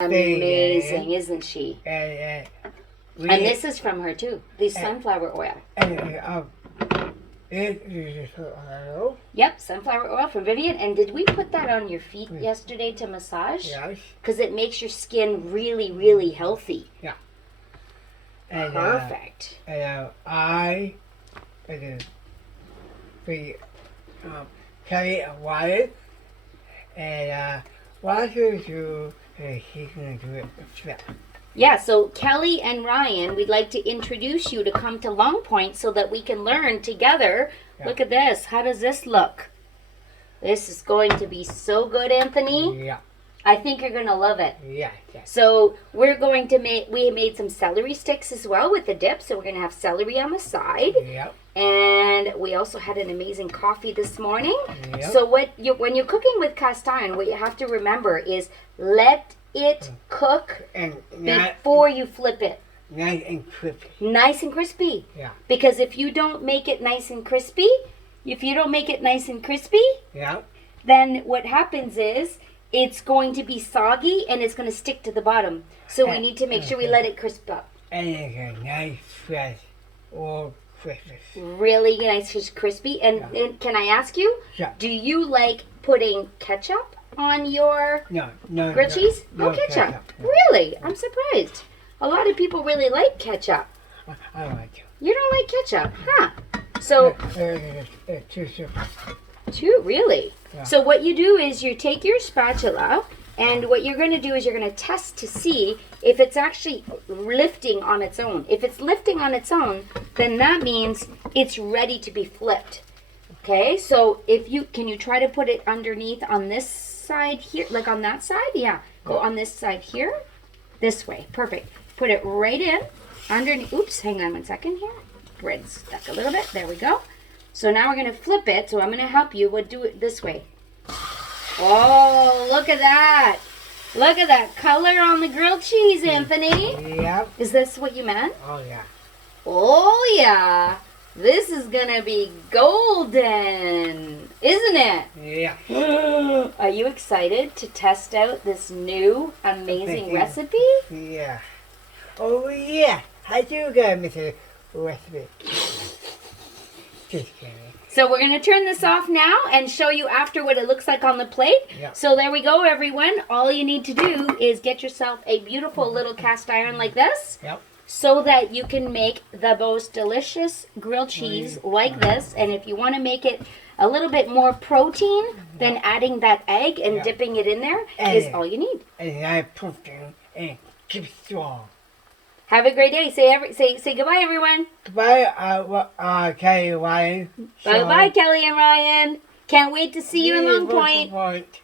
Amazing, isn't she? And this is from her too. The sunflower oil. It is oil. Yep, sunflower oil from Vivian. And did we put that on your feet yesterday to massage? Yes. Because it makes your skin really, really healthy. Yeah. And, perfect. I the Kelly and Wyatt, and Roger do he's gonna do it himself. Yeah, so Kelly and Ryan, we'd like to introduce you to come to Long Point so that we can learn together. Yeah. Look at this. How does this look? This is going to be so good, Anthony. Yeah. I think you're going to love it. Yeah. So we're going to we made some celery sticks as well with the dip. So we're going to have celery on the side. Yep. And we also had an amazing coffee this morning. Yep. So when you're cooking with cast iron, what you have to remember is let it cook before you flip it. Nice and crispy. Nice and crispy. Yeah. Because if you don't make it nice and crispy, yeah, then what happens is it's going to be soggy and it's going to stick to the bottom. So we need to make sure we let it crisp up. And it's a nice fresh or Christmas. Really nice crispy. And can I ask you? Yeah. Do you like putting ketchup on your grilled cheese? No ketchup. Really? I'm surprised. A lot of people really like ketchup. I don't like it. You don't like ketchup, huh? So two, really? Yeah. So what you do is you take your spatula, and what you're going to do is you're going to test to see if it's actually lifting on its own. If it's lifting on its own, then that means it's ready to be flipped. Okay? So can you try to put it underneath on this side here, like on that side? Yeah. Go on this side here. This way. Perfect. Put it right in underneath. Oops, hang on 1 second here. Bread's stuck a little bit. There we go. So now we're going to flip it. So I'm going to help you. We'll do it this way. Oh, look at that. Look at that color on the grilled cheese, Anthony. Yep. Is this what you meant? Oh, yeah. Oh, yeah. This is going to be golden, isn't it? Yeah. Are you excited to test out this new amazing recipe? Yeah. Oh, yeah. I do got a recipe. Just kidding. So we're going to turn this off now and show you after what it looks like on the plate. Yep. So there we go, everyone. All you need to do is get yourself a beautiful little cast iron like this. Yep. So that you can make the most delicious grilled cheese like this. And if you want to make it a little bit more protein, then adding that egg and dipping it in there is all you need. And I protein and keep strong. Have a great day. Say goodbye, everyone. Goodbye, Kelly and Ryan. Bye-bye, Kelly and Ryan. Can't wait to see you in Long Point.